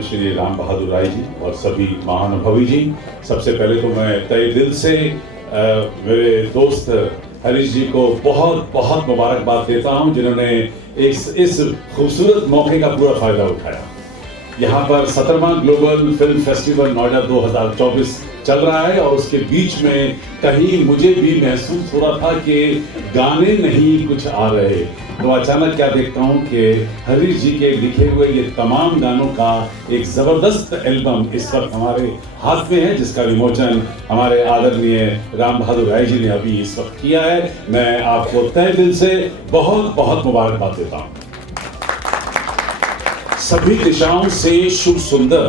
श्री राम बहादुर राय जी और सभी महानुभवी जी, सबसे पहले तो मैं तहे दिल से मेरे दोस्त हरीश जी को बहुत बहुत मुबारकबाद देता हूं, जिन्होंने इस खूबसूरत मौके का पूरा फायदा उठाया। यहाँ पर 17वां ग्लोबल फिल्म फेस्टिवल नोएडा 2024 चल रहा है और उसके बीच में कहीं मुझे भी महसूस हो रहा था कि गाने नहीं कुछ आ रहे, तो अचानक क्या देखता हूँ कि हरीश जी के लिखे हुए ये तमाम गानों का एक ज़बरदस्त एल्बम इस वक्त हमारे हाथ में है, जिसका विमोचन हमारे आदरणीय राम बहादुर राय जी ने अभी इस वक्त किया है। मैं आपको तहे दिल से बहुत बहुत मुबारकबाद देता हूँ। सभी दिशाओं से शुभ सुंदर,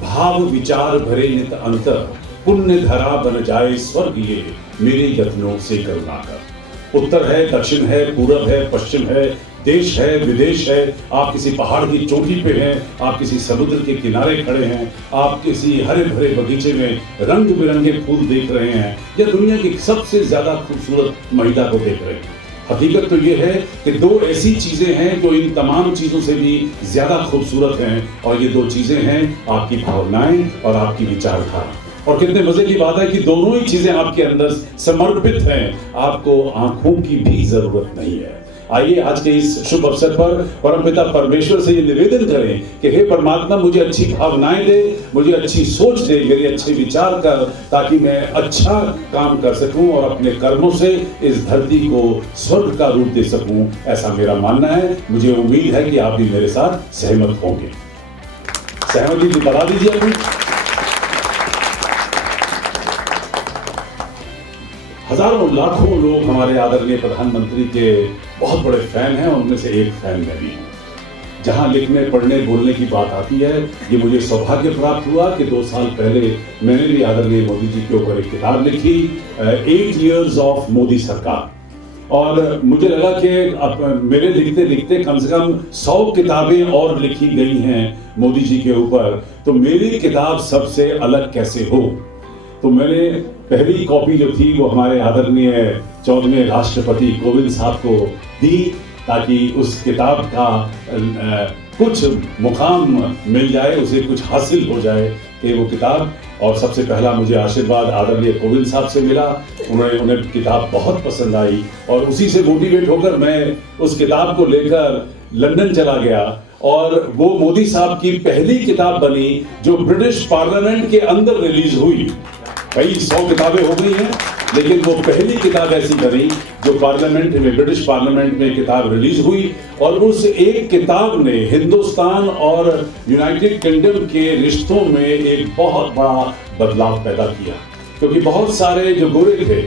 भाव विचार भरे नित अंतर, पुण्य धरा बन जाए स्वर्ग ये मेरे यत्नों से करुणा कर। उत्तर है, दक्षिण है, पूरब है, पश्चिम है, देश है, विदेश है, आप किसी पहाड़ की चोटी पे हैं, आप किसी समुद्र के किनारे खड़े हैं, आप किसी हरे भरे बगीचे में रंग बिरंगे फूल देख रहे हैं, या दुनिया की सबसे ज्यादा खूबसूरत महिला को देख रहे हैं। हकीकत तो ये है कि दो ऐसी चीजें हैं जो इन तमाम चीजों से भी ज्यादा खूबसूरत हैं, और ये दो चीजें हैं आपकी भावनाएं और आपकी विचारधारा। और कितने मजे की बात है कि दोनों ही चीजें आपके अंदर समर्पित हैं, आपको आंखों की भी जरूरत नहीं है। आइए आज के इस शुभ अवसर पर परमपिता परमेश्वर से ये निवेदन करें कि हे परमात्मा, मुझे अच्छी भावनाएं दे, मुझे अच्छी सोच दे, मेरे अच्छे विचार कर, ताकि मैं अच्छा काम कर सकूं और अपने कर्मों से इस धरती को स्वर्ग का रूप दे सकूं। ऐसा मेरा मानना है। मुझे उम्मीद है कि आप भी मेरे साथ सहमत होंगे। सहमति भी बता दीजिए अपनी। हजारों लाखों लोग हमारे आदरणीय प्रधानमंत्री के बहुत बड़े फैन हैं, उनमें से एक फैन मैं भी हूँ। जहां लिखने पढ़ने बोलने की बात आती है, ये मुझे सौभाग्य प्राप्त हुआ कि 2 साल पहले मैंने भी आदरणीय मोदी जी के ऊपर एक किताब लिखी, 8 years ऑफ मोदी सरकार। और मुझे लगा कि अब मेरे लिखते लिखते कम से कम 100 किताबें और लिखी गई हैं मोदी जी के ऊपर, तो मेरी किताब सबसे अलग कैसे हो। तो मैंने पहली कॉपी जो थी वो हमारे आदरणीय 14वें राष्ट्रपति कोविंद साहब को दी, ताकि उस किताब का कुछ मुकाम मिल जाए, उसे कुछ हासिल हो जाए कि वो किताब। और सबसे पहला मुझे आशीर्वाद आदरणीय कोविंद साहब से मिला, उन्हें किताब बहुत पसंद आई, और उसी से मोटिवेट होकर मैं उस किताब को लेकर लंदन चला गया, और वो मोदी साहब की पहली किताब बनी जो ब्रिटिश पार्लियामेंट के अंदर रिलीज हुई। कई 100 किताबें हो गई हैं, लेकिन वो पहली किताब ऐसी बनी जो पार्लियामेंट में, ब्रिटिश पार्लियामेंट में किताब रिलीज हुई, और उस एक किताब ने हिंदुस्तान और यूनाइटेड किंगडम के रिश्तों में एक बहुत बड़ा बदलाव पैदा किया। क्योंकि बहुत सारे जो गोरे थे,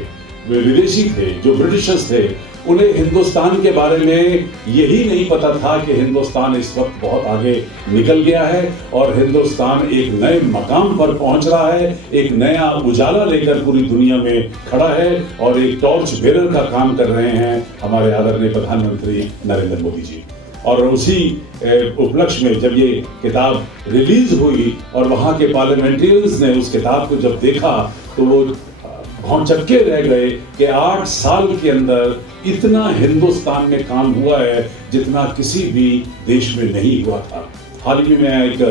वे विदेशी थे, जो ब्रिटिशर्स थे, उन्हें हिंदुस्तान के बारे में यही नहीं पता था कि हिंदुस्तान इस वक्त बहुत आगे निकल गया है और हिंदुस्तान एक नए मकाम पर पहुंच रहा है, एक नया उजाला लेकर पूरी दुनिया में खड़ा है, और एक टॉर्च बेरर का काम कर रहे हैं हमारे आदरणीय प्रधानमंत्री नरेंद्र मोदी जी। और उसी उपलक्ष्य में जब ये किताब रिलीज हुई और वहाँ के पार्लियामेंटेरियंस ने उस किताब को जब देखा, तो वो भौचक्के रह गए कि 8 साल के अंदर इतना हिंदुस्तान में काम हुआ है जितना किसी भी देश में नहीं हुआ था। हाल ही में मैं एक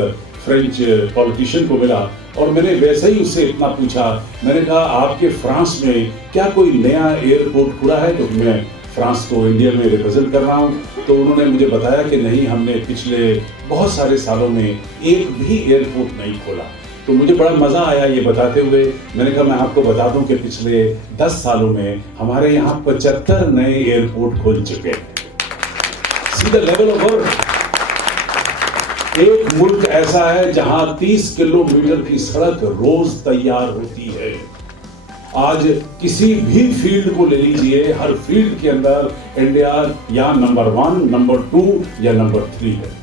फ्रेंच पॉलिटिशियन को मिला और मैंने वैसे ही उससे इतना पूछा, मैंने कहा आपके फ्रांस में क्या कोई नया एयरपोर्ट खुला है, क्योंकि मैं फ्रांस को इंडिया में रिप्रेजेंट कर रहा हूँ। तो उन्होंने मुझे बताया कि नहीं, हमने पिछले बहुत सारे सालों में एक भी एयरपोर्ट नहीं खोला। तो मुझे बड़ा मजा आया ये बताते हुए। मैंने कहा मैं आपको बता दूं कि पिछले 10 सालों में हमारे यहाँ 75 नए एयरपोर्ट खुल चुके हैं। See the level of work. एक मुल्क ऐसा है जहां 30 किलोमीटर की सड़क रोज तैयार होती है। आज किसी भी फील्ड को ले लीजिए, हर फील्ड के अंदर इंडिया या नंबर 1, नंबर 2 या नंबर 3 है।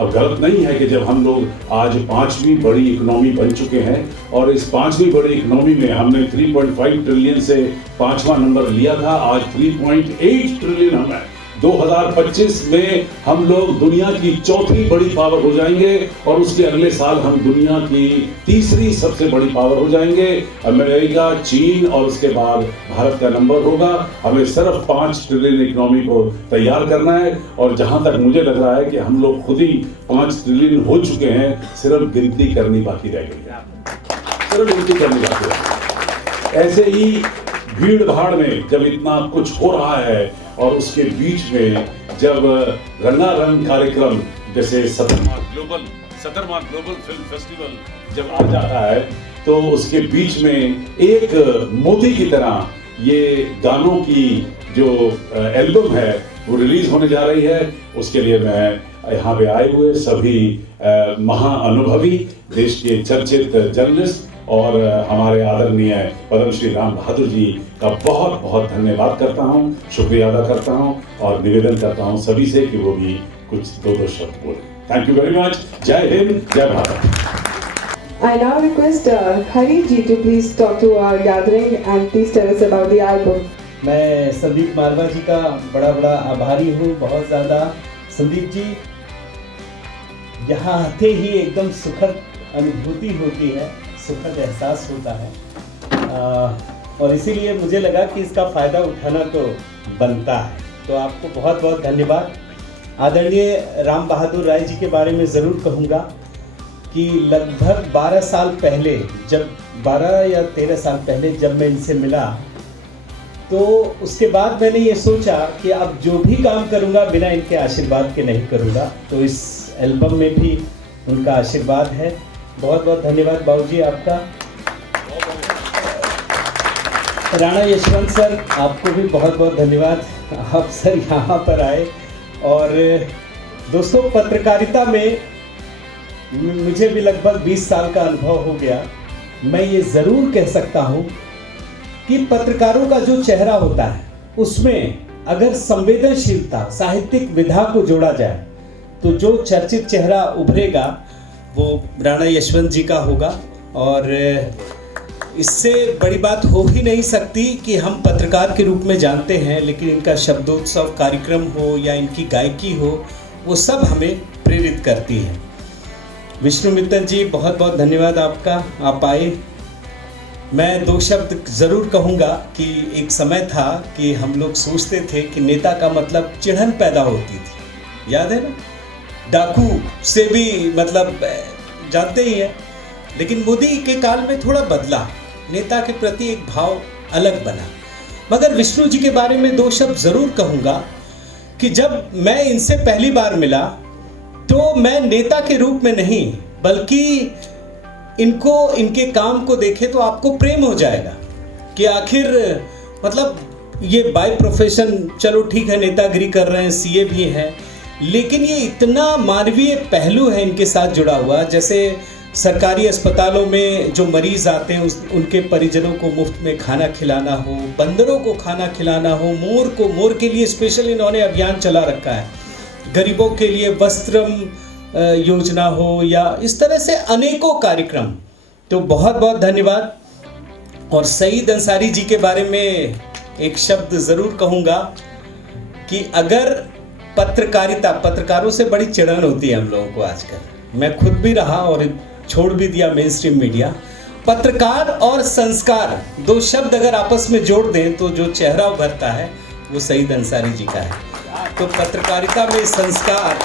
अब गलत नहीं है कि जब हम लोग आज 5वीं बड़ी इकोनॉमी बन चुके हैं, और इस 5वीं बड़ी इकोनॉमी में हमने 3.5 ट्रिलियन से 5वां नंबर लिया था, आज 3.8 ट्रिलियन हम है। 2025 में हम लोग दुनिया की चौथी बड़ी पावर हो जाएंगे और उसके अगले साल हम दुनिया की तीसरी सबसे बड़ी पावर हो जाएंगे। अमेरिका, चीन और उसके बाद भारत का नंबर होगा। हमें सिर्फ 5 ट्रिलियन इकोनॉमी को तैयार करना है और जहां तक मुझे लग रहा है कि हम लोग खुद ही 5 ट्रिलियन हो चुके हैं, सिर्फ गिनती करनी बाकी रह गई है, सिर्फ गिनती करनी बाकी है। ऐसे ही भीड़ भाड़ में जब इतना कुछ हो रहा है और उसके बीच में जब रंगारंग कार्यक्रम जैसे 17वां ग्लोबल फिल्म फेस्टिवल जब आ जाता है तो उसके बीच में एक मोती की तरह ये गानों की जो एल्बम है वो रिलीज होने जा रही है। उसके लिए मैं यहाँ पे आए हुए सभी महाअनुभवी देश के चर्चित जर्नलिस्ट और हमारे आदरणीय पद्मश्री राम बहादुर जी का बहुत बहुत धन्यवाद करता हूँ, शुक्रिया अदा करता हूँ और निवेदन करता हूँ सभी से कि वो भी कुछ दो शब्द बोले। Thank you very much. जय हिंद, जय Bharat. I now request Hari ji to please talk to our gathering and please tell us about the album. मैं संदीप मारवा जी का बड़ा आभारी हूँ, बहुत ज़्यादा। संदीप जी, यहाँ आते ही एकदम सुखद अनुभूति होती है, सुखद एहसास होता है और इसीलिए मुझे लगा कि इसका फ़ायदा उठाना तो बनता है। तो आपको बहुत बहुत धन्यवाद। आदरणीय राम बहादुर राय जी के बारे में ज़रूर कहूँगा कि लगभग 12 साल पहले, जब 12 या 13 साल पहले जब मैं इनसे मिला तो उसके बाद मैंने ये सोचा कि अब जो भी काम करूँगा बिना इनके आशीर्वाद के नहीं करूँगा। तो इस एल्बम में भी उनका आशीर्वाद है। बहुत बहुत धन्यवाद बाबूजी आपका। राणा यशवंत सर, आपको भी बहुत बहुत धन्यवाद, आप सर यहाँ पर आए। और दोस्तों, पत्रकारिता में मुझे भी लगभग 20 साल का अनुभव हो गया। मैं ये ज़रूर कह सकता हूँ कि पत्रकारों का जो चेहरा होता है उसमें अगर संवेदनशीलता, साहित्यिक विधा को जोड़ा जाए तो जो चर्चित चेहरा उभरेगा वो राणा यशवंत जी का होगा। और इससे बड़ी बात हो ही नहीं सकती कि हम पत्रकार के रूप में जानते हैं, लेकिन इनका शब्दोत्सव कार्यक्रम हो या इनकी गायकी हो, वो सब हमें प्रेरित करती है। विष्णु मित्तल जी, बहुत बहुत धन्यवाद आपका, आप आए। मैं 2 शब्द ज़रूर कहूँगा कि एक समय था कि हम लोग सोचते थे कि नेता का मतलब चिढ़न पैदा होती थी, याद है ना, डाकू से भी मतलब जानते ही हैं। लेकिन मोदी के काल में थोड़ा बदला, नेता के प्रति एक भाव अलग बना। मगर विष्णु जी के बारे में 2 शब्द ज़रूर कहूँगा कि जब मैं इनसे पहली बार मिला तो मैं नेता के रूप में नहीं, बल्कि इनको, इनके काम को देखे तो आपको प्रेम हो जाएगा कि आखिर मतलब ये बाय प्रोफेशन, चलो ठीक है नेतागिरी कर रहे हैं, सीए भी हैं, लेकिन ये इतना मानवीय पहलू है इनके साथ जुड़ा हुआ। जैसे सरकारी अस्पतालों में जो मरीज आते हैं उनके परिजनों को मुफ्त में खाना खिलाना हो, बंदरों को खाना खिलाना हो, मोर के लिए स्पेशल इन्होंने अभियान चला रखा है, गरीबों के लिए वस्त्रम योजना हो, या इस तरह से अनेकों कार्यक्रम। तो बहुत बहुत धन्यवाद। और सईद अंसारी जी के बारे में एक शब्द ज़रूर कहूँगा कि अगर पत्रकारों से बड़ी चिढ़न होती है हम लोगों को आजकल, मैं खुद भी रहा और छोड़ भी दिया मेन स्ट्रीम मीडिया। पत्रकार और संस्कार 2 शब्द अगर आपस में जोड़ दें तो जो चेहरा उभरता है वो सईद अंसारी जी का है। तो पत्रकारिता में संस्कार,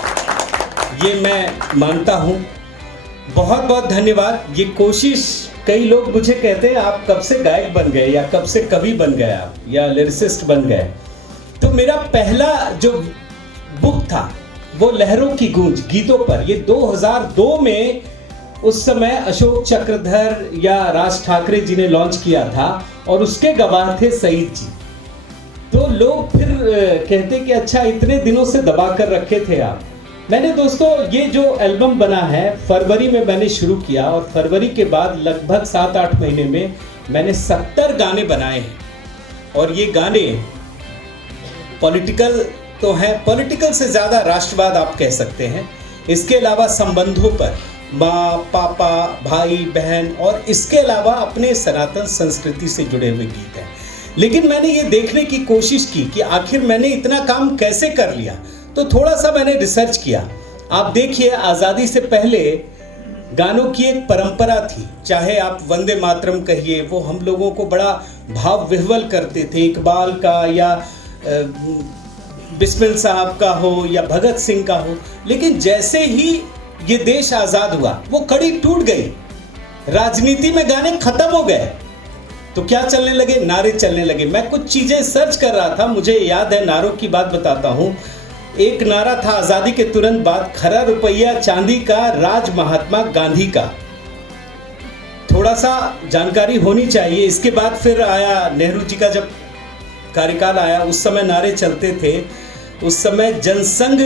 ये मैं मानता हूँ। बहुत बहुत धन्यवाद। ये कोशिश, कई लोग मुझे कहते हैं आप कब से गायक बन गए या कब से कवि बन गए आप या लिरिसिस्ट बन गए। तो मेरा पहला जो बुक था वो लहरों की गूंज गीतों पर, ये 2002 में उस समय अशोक चक्रधर या राज ठाकरे जी ने लॉन्च किया था और उसके गवाह थे सईद जी। तो लोग फिर कहते कि अच्छा इतने दिनों से दबा कर रखे थे आप। मैंने दोस्तों ये जो एल्बम बना है फरवरी में मैंने शुरू किया और फरवरी के बाद लगभग 7-8 महीने में मैंने 70 गाने बनाए हैं। और ये गाने पॉलिटिकल तो हैं, पॉलिटिकल से ज़्यादा राष्ट्रवाद आप कह सकते हैं। इसके अलावा संबंधों पर, माँ पापा भाई बहन, और इसके अलावा अपने सनातन संस्कृति से जुड़े हुए गीत हैं। लेकिन मैंने ये देखने की कोशिश की कि आखिर मैंने इतना काम कैसे कर लिया। तो थोड़ा सा मैंने रिसर्च किया। आप देखिए, आज़ादी से पहले गानों की एक परंपरा थी, चाहे आप वंदे मातरम कहिए, वो हम लोगों को बड़ा भाव विह्वल करते थे, इकबाल का या बिस्मिल साहब का हो या भगत सिंह का हो। लेकिन जैसे ही ये देश आज़ाद हुआ, वो कड़ी टूट गई, राजनीति में गाने खत्म हो गए, तो क्या चलने लगे? नारे चलने लगे। मैं कुछ चीज़ें सर्च कर रहा था, मुझे याद है, नारों की बात बताता हूँ। एक नारा था आज़ादी के तुरंत बाद, खरा रुपया चांदी का, राज महात्मा गांधी का। थोड़ा सा जानकारी होनी चाहिए। इसके बाद फिर आया नेहरू जी का जब कार्यकाल आया, उस समय नारे चलते थे। उस समय जनसंघ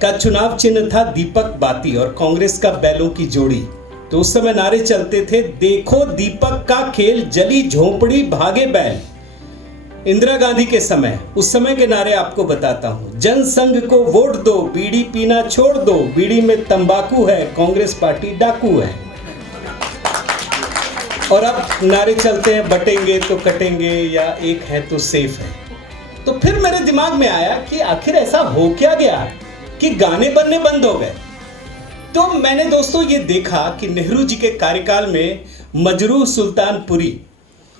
का चुनाव चिन्ह था दीपक बाती और कांग्रेस का बैलों की जोड़ी। तो उस समय नारे चलते थे, देखो दीपक का खेल, जली झोपड़ी भागे बैल। इंदिरा गांधी के समय, उस समय के नारे आपको बताता हूं, जनसंघ को वोट दो, बीड़ी पीना छोड़ दो, बीड़ी में तंबाकू है, कांग्रेस पार्टी डाकू है। और अब नारे चलते हैं, बटेंगे तो कटेंगे या एक है तो सेफ है। तो फिर मेरे दिमाग में आया कि आखिर ऐसा हो क्या गया कि गाने बनने बंद हो गए। तो मैंने दोस्तों ये देखा कि नेहरू जी के कार्यकाल में मजरूह सुल्तानपुरी,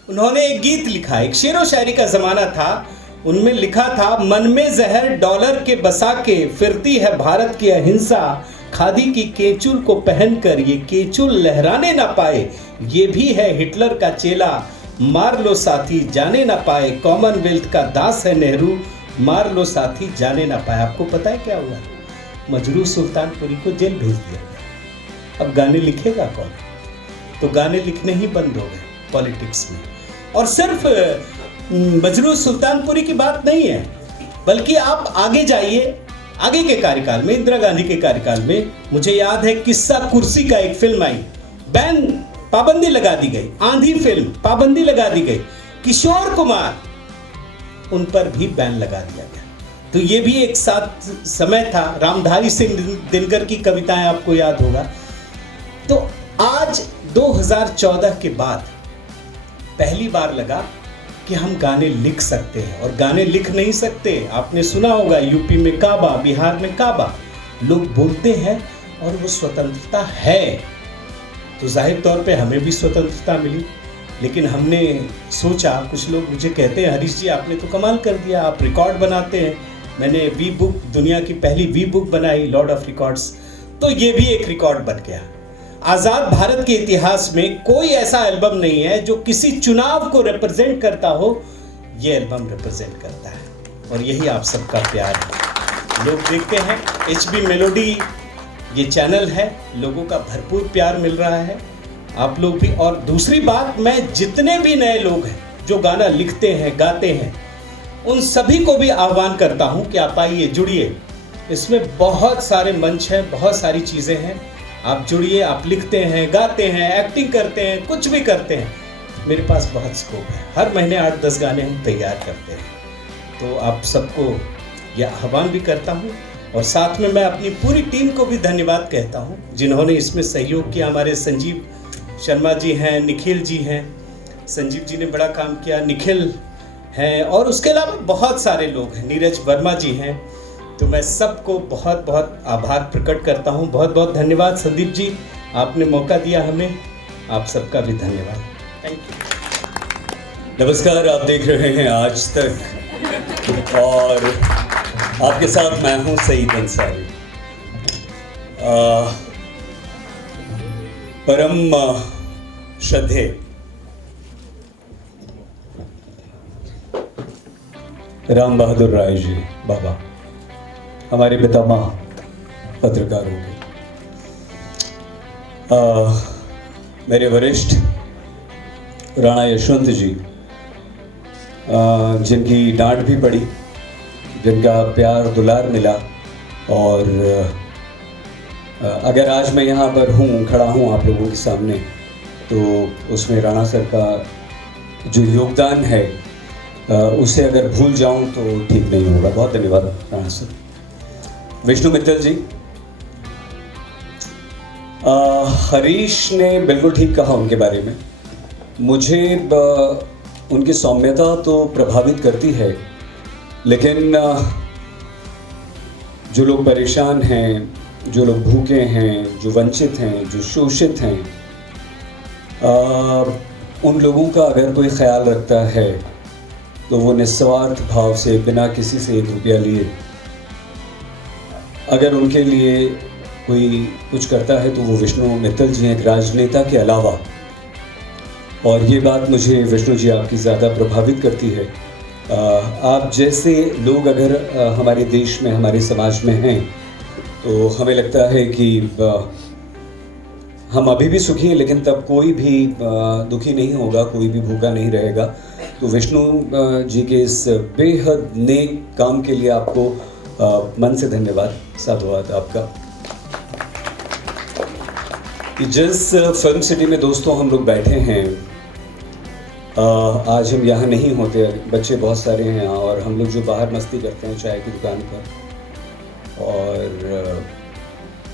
उन्होंने एक गीत लिखा, एक शेरो शायरी का जमाना था, उनमें लिखा था, मन में जहर डॉलर के बसा के फिरती है भारत की अहिंसा, खादी की केचुल को पहनकर ये केचुल लहराने ना पाए, ये भी है हिटलर का चेला, मार लो साथी जाने ना पाए, कॉमनवेल्थ का दास है नेहरू, मार लो साथी जाने ना पाए। आपको पता है क्या हुआ? मजरूह सुल्तानपुरी को जेल भेज दिया गया। अब गाने लिखेगा कौन? तो गाने लिखने ही बंद हो गए पॉलिटिक्स में। और सिर्फ मजरूह सुल्तानपुरी की बात नहीं है, बल्कि आप आगे जाइए, आगे के कार्यकाल में, इंदिरा गांधी के कार्यकाल में, मुझे याद है किस्सा कुर्सी का एक फिल्म आई, बैन पाबंदी लगा दी गई, आंधी फिल्म पाबंदी लगा दी गई, किशोर कुमार, उन पर भी बैन लगा दिया गया। तो ये भी एक साथ समय था। रामधारी सिंह दिनकर की कविताएं आपको याद होगा। तो आज 2014 के बाद पहली बार लगा कि हम गाने लिख सकते हैं। और गाने लिख नहीं सकते, आपने सुना होगा, यूपी में काबा, बिहार में काबा, लोग बोलते हैं और वो स्वतंत्रता है। तो जाहिर तौर पे हमें भी स्वतंत्रता मिली, लेकिन हमने सोचा, कुछ लोग मुझे कहते हैं, हरीश जी आपने तो कमाल कर दिया, आप रिकॉर्ड बनाते हैं। मैंने वी बुक, दुनिया की पहली वी बुक बनाई, लॉर्ड ऑफ रिकॉर्ड्स। तो ये भी एक रिकॉर्ड बन गया। आज़ाद भारत के इतिहास में कोई ऐसा एल्बम नहीं है जो किसी चुनाव को रिप्रेजेंट करता हो, ये एल्बम रिप्रेजेंट करता है। और यही आप सबका प्यार है। लोग देखते हैं, HB मेलोडी ये चैनल है, लोगों का भरपूर प्यार मिल रहा है, आप लोग भी। और दूसरी बात, मैं जितने भी नए लोग हैं जो गाना लिखते हैं, गाते हैं, उन सभी को भी आह्वान करता हूं कि आप आइए, जुड़िए। इसमें बहुत सारे मंच हैं, बहुत सारी चीज़ें हैं, आप जुड़िए। आप लिखते हैं, गाते हैं, एक्टिंग करते हैं, कुछ भी करते हैं, मेरे पास बहुत स्कोप है। हर महीने 8-10 गाने हम तैयार करते हैं। तो आप सबको यह आह्वान भी करता हूँ। और साथ में मैं अपनी पूरी टीम को भी धन्यवाद कहता हूँ जिन्होंने इसमें सहयोग किया। हमारे संजीव शर्मा जी हैं, निखिल जी हैं, संजीव जी ने बड़ा काम किया, निखिल हैं, और उसके अलावा बहुत सारे लोग हैं, नीरज वर्मा जी हैं। तो मैं सबको बहुत बहुत आभार प्रकट करता हूँ। बहुत बहुत धन्यवाद संदीप जी, आपने मौका दिया हमें, आप सबका भी धन्यवाद। Thank you. नमस्कार, आप देख रहे हैं आज तक और आपके साथ मैं हूं सईद अंसारी। परम श्रद्धेय राम बहादुर राय जी बाबा, हमारे पितामह पत्रकारों के, मेरे वरिष्ठ राणा यशवंत जी, जिनकी डांट भी पड़ी, जिनका प्यार दुलार मिला, और अगर आज मैं यहाँ पर हूँ, खड़ा हूँ आप लोगों के सामने, तो उसमें राणा सर का जो योगदान है उसे अगर भूल जाऊँ तो ठीक नहीं होगा। बहुत धन्यवाद राणा सर। विष्णु मित्तल जी, हरीश ने बिल्कुल ठीक कहा उनके बारे में। मुझे उनकी सौम्यता तो प्रभावित करती है, लेकिन जो लोग परेशान हैं, जो लोग भूखे हैं, जो वंचित हैं, जो शोषित हैं, उन लोगों का अगर कोई ख्याल रखता है तो वो निस्वार्थ भाव से बिना किसी से 1 रुपया लिए अगर उनके लिए कोई कुछ करता है तो वो विष्णु मित्तल जी हैं, एक राजनेता के अलावा। और ये बात मुझे विष्णु जी आपकी ज़्यादा प्रभावित करती है। आप जैसे लोग अगर हमारे देश में, हमारे समाज में हैं तो हमें लगता है कि हम अभी भी सुखी हैं, लेकिन तब कोई भी दुखी नहीं होगा, कोई भी भूखा नहीं रहेगा। तो विष्णु जी के इस बेहद नेक काम के लिए आपको मन से धन्यवाद, साधुवाद आपका। कि जिस फिल्म सिटी में दोस्तों हम लोग बैठे हैं, आज हम यहाँ नहीं होते, बच्चे बहुत सारे हैं यहाँ, और हम लोग जो बाहर मस्ती करते हैं चाय की दुकान पर, और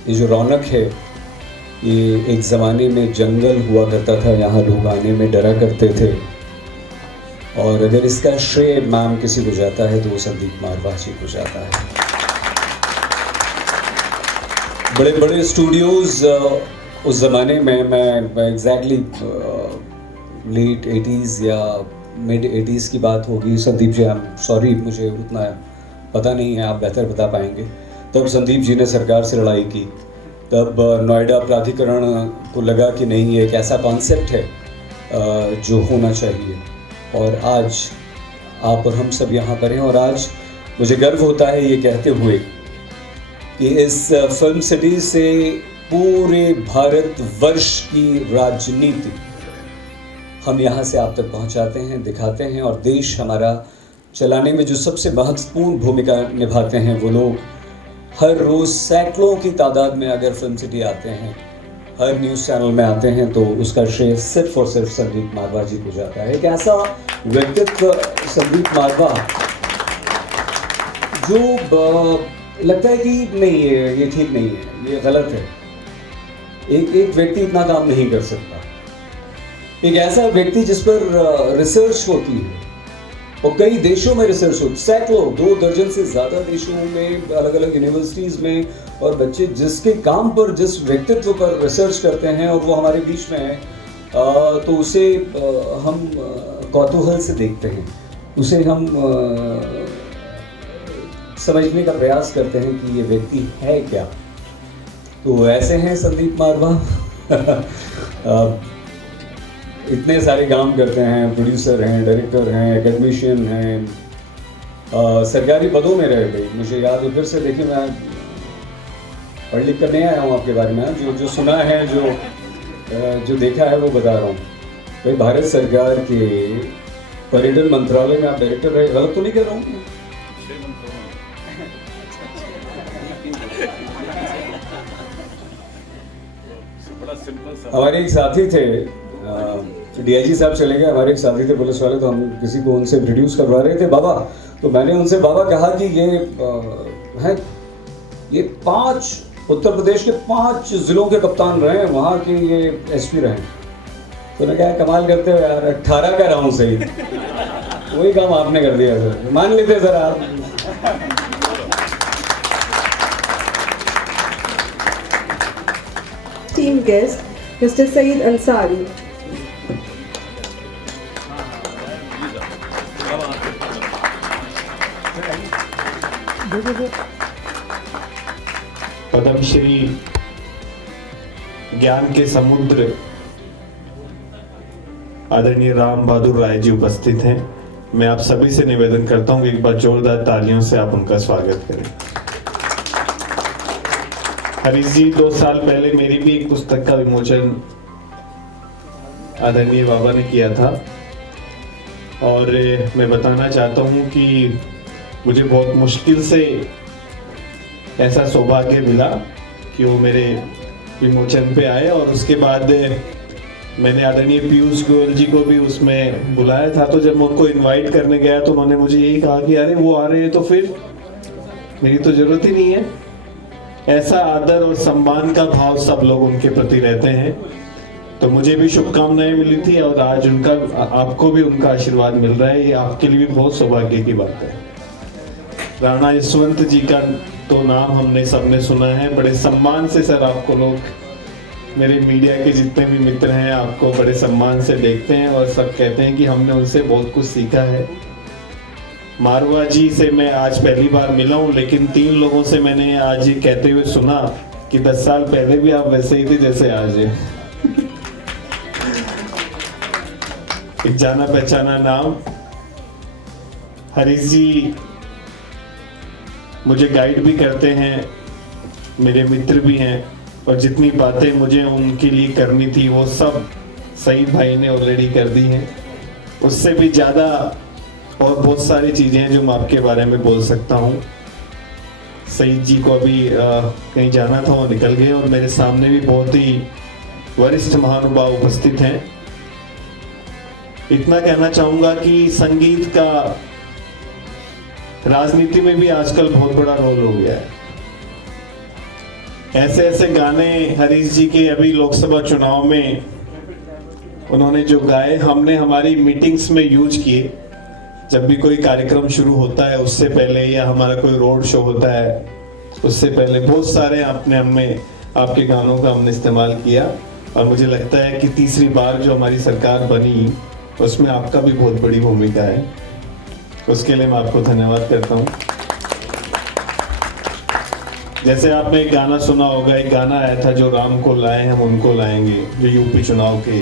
ये जो रौनक है, ये एक ज़माने में जंगल हुआ करता था, यहाँ लोग आने में डरा करते थे। और अगर इसका श्रेय मैम किसी को जाता है तो वो संदीप मारवाह जी को जाता है। बड़े बड़े स्टूडियोज़ उस ज़माने में, मैं एग्जैक्टली लेट 80s या मिड 80s की बात होगी। संदीप जी, सॉरी मुझे उतना पता नहीं है, आप बेहतर बता पाएंगे। तब संदीप जी ने सरकार से लड़ाई की, तब नोएडा प्राधिकरण को लगा कि नहीं, ये एक ऐसा कॉन्सेप्ट है जो होना चाहिए। और आज आप और हम सब यहाँ पर हैं, और आज मुझे गर्व होता है ये कहते हुए कि इस फिल्म सिटी से पूरे भारतवर्ष की राजनीति हम यहाँ से आप तक पहुँचाते हैं, दिखाते हैं। और देश हमारा चलाने में जो सबसे महत्वपूर्ण भूमिका निभाते हैं वो लोग हर रोज़ सैकड़ों की तादाद में अगर फिल्म सिटी आते हैं, हर न्यूज़ चैनल में आते हैं, तो उसका श्रेय सिर्फ और सिर्फ संदीप मारवाह जी को जाता है। एक ऐसा व्यक्तित्व संदीप मारवाह जो लगता है कि नहीं, ये ठीक नहीं है, ये गलत है। एक व्यक्ति इतना काम नहीं कर सकता। एक ऐसा व्यक्ति जिस पर रिसर्च होती है, और कई देशों में रिसर्च होती है, सैकड़ों, 2 दर्जन से ज़्यादा देशों में, अलग अलग यूनिवर्सिटीज़ में, और बच्चे जिसके काम पर, जिस व्यक्तित्व पर रिसर्च करते हैं और वो हमारे बीच में है, तो उसे हम कौतूहल से देखते हैं, उसे हम समझने का प्रयास करते हैं कि ये व्यक्ति है क्या। तो ऐसे हैं संदीप मारवाह। इतने सारे काम करते हैं, प्रोड्यूसर हैं, डायरेक्टर हैं, एकेडमिशियन हैं, सरकारी पदों में रह गई। मुझे याद है, फिर से देखिए, मैं पढ़ लिख कर नहीं आया हूँ आपके बारे में, जो सुना है, जो देखा है वो बता रहा हूँ। भाई, भारत सरकार के पर्यटन मंत्रालय में आप डायरेक्टर रहे, गलत तो नहीं कह रहा हूँ? हमारे एक साथी थे, डीआईजी साहब चले गए, हमारे एक साथी थे पुलिस वाले, तो हम किसी को उनसे इंट्रोड्यूस करवा रहे थे, बाबा। तो मैंने उनसे बाबा कहा कि ये 5 उत्तर प्रदेश के 5 ज़िलों के कप्तान रहे हैं, वहाँ के ये एसपी रहे हैं। तो उन्होंने कहा, कमाल करते हो यार, 18 का राउंड सही, वही काम आपने कर दिया सर, मान लेते सर आप। Team guest, Mr. Saeed Ansari. Padmashri ज्ञान के समुद्र आदरणीय राम बहादुर राय जी उपस्थित हैं। मैं आप सभी से निवेदन करता हूं कि एक बार जोरदार तालियों से आप उनका स्वागत करें। हरीश जी, 2 साल पहले मेरी भी एक पुस्तक का विमोचन आदरणीय बाबा ने किया था, और मैं बताना चाहता हूं कि मुझे बहुत मुश्किल से ऐसा सौभाग्य मिला कि वो मेरे विमोचन पे आए, और उसके बाद मैंने आदरणीय पीयूष गोयल जी को भी उसमें बुलाया था। तो जब मैं उनको इनवाइट करने गया तो उन्होंने मुझे यही कहा कि अरे वो आ रहे हैं तो फिर मेरी तो जरूरत ही नहीं है। ऐसा आदर और सम्मान का भाव सब लोग उनके प्रति रहते हैं। तो मुझे भी शुभकामनाएं मिली थी और आज उनका आपको भी उनका आशीर्वाद मिल रहा है, ये आपके लिए भी बहुत सौभाग्य की बात है। राणा यशवंत जी का तो नाम हमने सबने सुना है, बड़े सम्मान से सर आपको लोग, मेरे मीडिया के जितने भी मित्र हैं आपको बड़े सम्मान से देखते हैं और सब कहते हैं कि हमने उनसे बहुत कुछ सीखा है। मारवा जी से मैं आज पहली बार मिला हूँ, लेकिन 3 लोगों से मैंने आज ये कहते हुए सुना कि 10 साल पहले भी आप वैसे ही थे जैसे आज है। एक जाना पहचाना नाम। हरीश जी मुझे गाइड भी करते हैं, मेरे मित्र भी हैं, और जितनी बातें मुझे उनके लिए करनी थी वो सब सईद भाई ने ऑलरेडी कर दी हैं। उससे भी ज़्यादा और बहुत सारी चीज़ें हैं जो मैं आपके बारे में बोल सकता हूँ। सईद जी को अभी कहीं जाना था, वो निकल गए, और मेरे सामने भी बहुत ही वरिष्ठ महानुभाव उपस्थित हैं। इतना कहना चाहूँगा कि संगीत का राजनीति में भी आजकल बहुत बड़ा रोल हो गया है। ऐसे ऐसे गाने हरीश जी के अभी लोकसभा चुनाव में उन्होंने जो गाए, हमने हमारी मीटिंग्स में यूज किए। जब भी कोई कार्यक्रम शुरू होता है उससे पहले, या हमारा कोई रोड शो होता है उससे पहले, बहुत सारे हमने आपके गानों का हमने इस्तेमाल किया। और मुझे लगता है कि तीसरी बार जो हमारी सरकार बनी उसमें आपका भी बहुत बड़ी भूमिका है। उसके लिए मैं आपको धन्यवाद करता हूँ। जैसे आपने एक गाना सुना होगा, एक गाना आया था, जो राम को लाए हम उनको लाएंगे, जो यूपी चुनाव के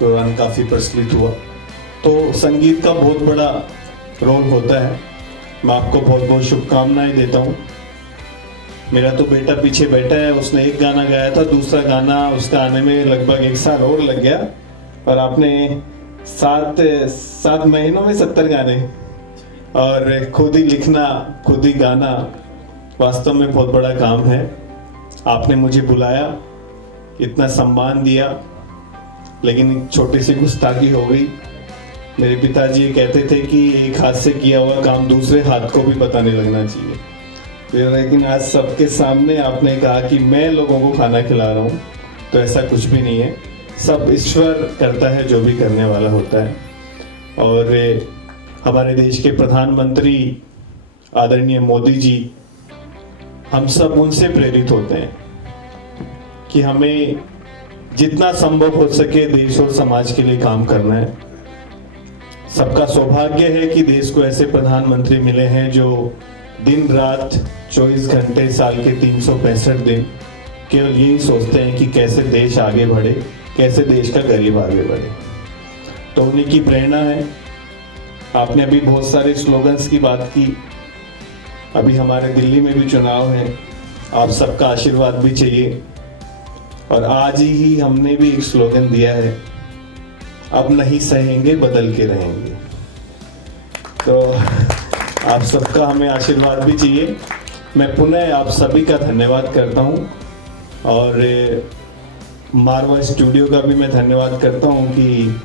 दौरान काफ़ी प्रचलित हुआ। तो संगीत का बहुत बड़ा रोल होता है। मैं आपको बहुत बहुत शुभकामनाएं देता हूँ। मेरा तो बेटा पीछे बैठा है, उसने एक गाना गाया था, दूसरा गाना उसका आने में लगभग 1 साल और लग गया, और आपने 7 महीनों में 70 गाने, और खुद ही लिखना खुद ही गाना वास्तव में बहुत बड़ा काम है। आपने मुझे बुलाया, इतना सम्मान दिया, लेकिन एक छोटी सी गुस्ताखी हो गई। मेरे पिताजी ये कहते थे कि एक हाथ से किया हुआ काम दूसरे हाथ को भी पता नहीं लगना चाहिए। लेकिन आज सबके सामने आपने कहा कि मैं लोगों को खाना खिला रहा हूँ, तो ऐसा कुछ भी नहीं है। सब ईश्वर करता है जो भी करने वाला होता है। और हमारे देश के प्रधानमंत्री आदरणीय मोदी जी, हम सब उनसे प्रेरित होते हैं कि हमें जितना संभव हो सके देश और समाज के लिए काम करना है। सबका सौभाग्य है कि देश को ऐसे प्रधानमंत्री मिले हैं जो दिन रात 24 घंटे साल के 365 दिन केवल यही सोचते हैं कि कैसे देश आगे बढ़े, कैसे देश का गरीब आगे बढ़े। तो उन्हीं की प्रेरणा है। आपने अभी बहुत सारे स्लोगन्स की बात की। अभी हमारे दिल्ली में भी चुनाव है, आप सबका आशीर्वाद भी चाहिए। और आज ही हमने भी एक स्लोगन दिया है, अब नहीं सहेंगे बदल के रहेंगे। तो आप सबका हमें आशीर्वाद भी चाहिए। मैं पुनः आप सभी का धन्यवाद करता हूँ, और मारवा स्टूडियो का भी मैं धन्यवाद करता हूँ कि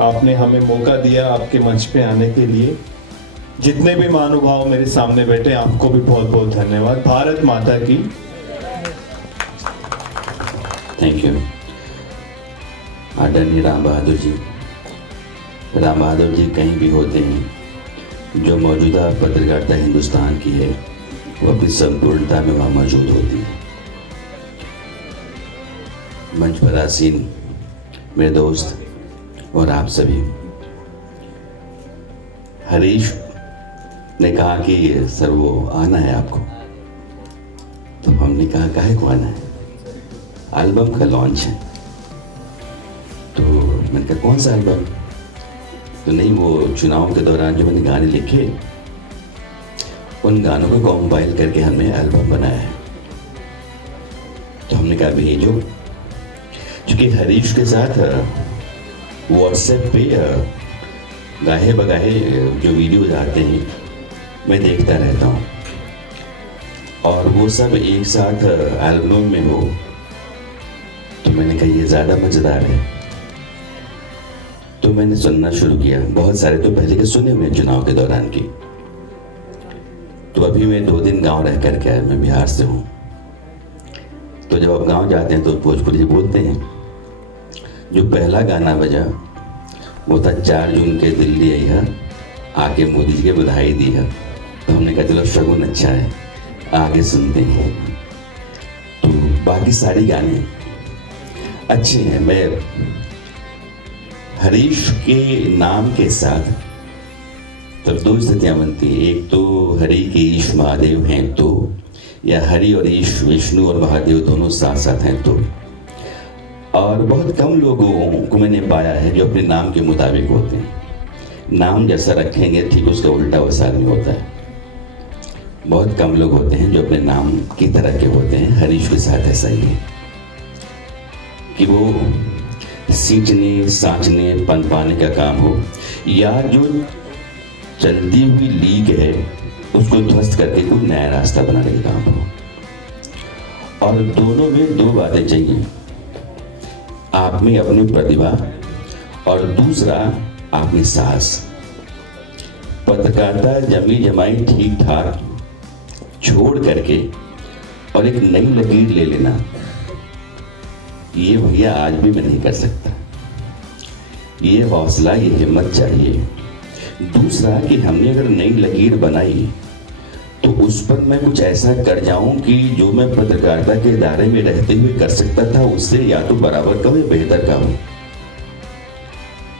आपने हमें मौका दिया आपके मंच पे आने के लिए। जितने भी महानुभाव मेरे सामने बैठे, आपको भी बहुत बहुत धन्यवाद। भारत माता की। Thank you. आदरणीय राम बहादुर जी। राम बहादुर जी कहीं भी होते हैं, जो मौजूदा पत्रकारिता हिंदुस्तान की है वो अपनी संपूर्णता में वहाँ मौजूद होती है। मंच पर आसीन मेरे दोस्त और आप सभी, हरीश ने कहा कि सर वो आना है आपको, तो हमने कहा काहे को आना है, एल्बम का लॉन्च है। तो मैंने कहा कौन सा एल्बम? तो नहीं, वो चुनाव के दौरान जो मैंने गाने लिखे, उन गानों को कंपाइल करके हमने एल्बम बनाया है। तो हमने कहा भेजो, क्योंकि हरीश के साथ व्हाट्सएप पे गाहे बगाहे जो वीडियोज आते हैं मैं देखता रहता हूँ, और वो सब एक साथ एल्बम में हो, तो मैंने कहा ये ज़्यादा मज़ेदार है। तो मैंने सुनना शुरू किया। बहुत सारे तो पहले के सुने हुए चुनाव के दौरान की। तो अभी मैं 2 दिन गांव रह कर के आया, मैं बिहार से हूँ। तो जब आप गांव जाते हैं तो भोजपुरी बोलते हैं, जो पहला गाना बजा वो था 4 जून के दिल्ली आई है, आके मोदी जी के बधाई दी है। तो हमने कहा चलो शगुन अच्छा है, आगे सुनते हैं। तो बाकी सारे गाने अच्छे हैं। मैं हरीश के नाम के साथ तब 2 स्थितियाँ बनती हैं, एक तो हरि के ईश महादेव हैं तो, या हरि और ईश विष्णु और महादेव दोनों साथ साथ हैं तो। और बहुत कम लोगों को मैंने पाया है जो अपने नाम के मुताबिक होते हैं। नाम जैसा रखेंगे ठीक उसका उल्टा वैसा नहीं होता है। बहुत कम लोग होते हैं जो अपने नाम की तरह के होते हैं। हरीश के साथ ऐसा ही है कि वो सींचने साँचने पनपाने का काम हो, या जो चलती हुई लीक है उसको ध्वस्त करके कोई नया रास्ता बनाने का काम हो। और दोनों में 2 बातें चाहिए, आप में अपनी प्रतिभा और दूसरा आप में साहस। पत्रकारिता जमी जमाई ठीक ठाक छोड़ करके और एक नई लकीर ले लेना, ये भैया आज भी मैं नहीं कर सकता। ये हौसला, ये हिम्मत चाहिए। दूसरा कि हमने अगर नई लकीर बनाई तो उस पर मैं कुछ ऐसा कर जाऊं कि जो मैं पत्रकारिता के दायरे में रहते हुए कर सकता था उससे या तो बराबर का हो या बेहतर का हो।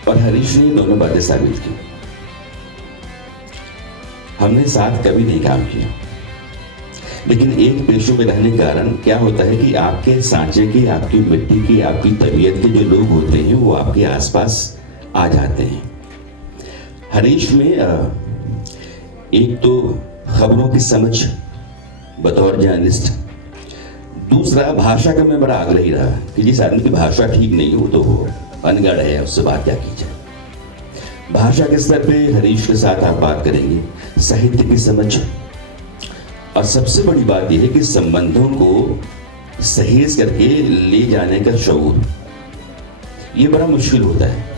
और हरीश ने दोनों बातें साबित की। हमने साथ कभी नहीं काम किया, लेकिन एक पेशे में रहने के कारण क्या होता है कि आपके सांचे की, आपकी मिट्टी की, आपकी तबीयत के जो लोग होते हैं वो आपके आसपास आ जाते हैं। हरीश में एक तो खबरों की समझ बतौर जर्नलिस्ट, दूसरा भाषा का मैं बड़ा आग्रही रहा कि जिस आदमी की भाषा ठीक नहीं हो तो वो अनगढ़ है, उससे बात क्या की जाए। भाषा के स्तर पे हरीश के साथ आप बात करेंगे, साहित्य की समझ, और सबसे बड़ी बात यह है कि संबंधों को सहेज करके ले जाने का शऊर। ये बड़ा मुश्किल होता है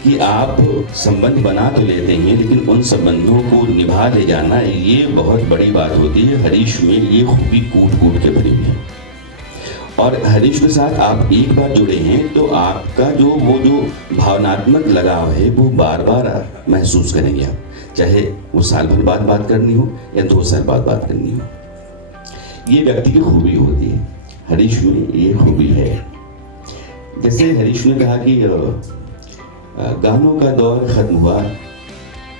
कि आप संबंध बना तो लेते हैं लेकिन उन संबंधों को निभा ले जाना, ये बहुत बड़ी बात होती है। हरीश में ये खूबी कूट कूट के भरी हुई है। और हरीश के साथ आप एक बार जुड़े हैं तो आपका जो भावनात्मक लगाव है वो बार बार महसूस करेंगे आप, चाहे वो साल भर बाद बात करनी हो या 2 साल बाद बात करनी हो। ये व्यक्ति की खूबी होती है। हरीश में ये खूबी है। जैसे हरीश ने कहा कि गानों का दौर खत्म हुआ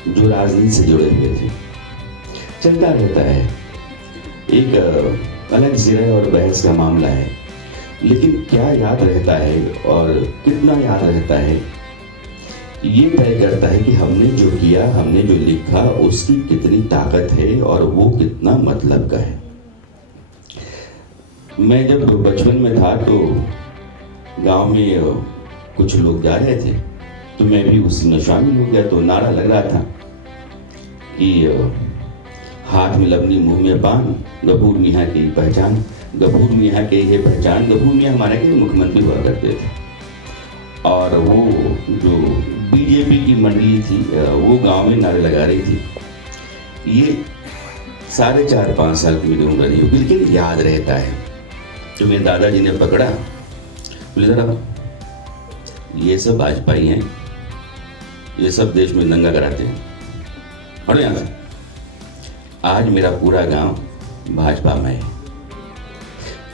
जो राजनीति से जुड़े हुए थे, चलता रहता है, एक अलग जिरह और बहस का मामला है, लेकिन क्या याद रहता है और कितना याद रहता है ये तय करता है कि हमने जो किया, हमने जो लिखा, उसकी कितनी ताकत है और वो कितना मतलब का है। मैं जब बचपन में था तो गांव में कुछ लोग जा रहे थे तो मैं भी उसी में शामिल हो गया। तो नारा लग रहा था कि हाथ में लवनी मुंह में पान, गफूर मियाँ की पहचान, गफूर मियाँ के ये पहचान। गफूर मियाँ हमारे के मुख्यमंत्री हुआ करते थे और वो जो बीजेपी की मंडली थी वो गांव में नारे लगा रही थी। ये 4.5 साल की मेरी उम्र रही होगी, लेकिन याद रहता है। तो मेरे दादाजी ने पकड़ा, बोले जरा ये सब भाजपाई हैं, ये सब देश में दंगा कराते हैं, और यहाँ से आज मेरा पूरा गांव भाजपा में है।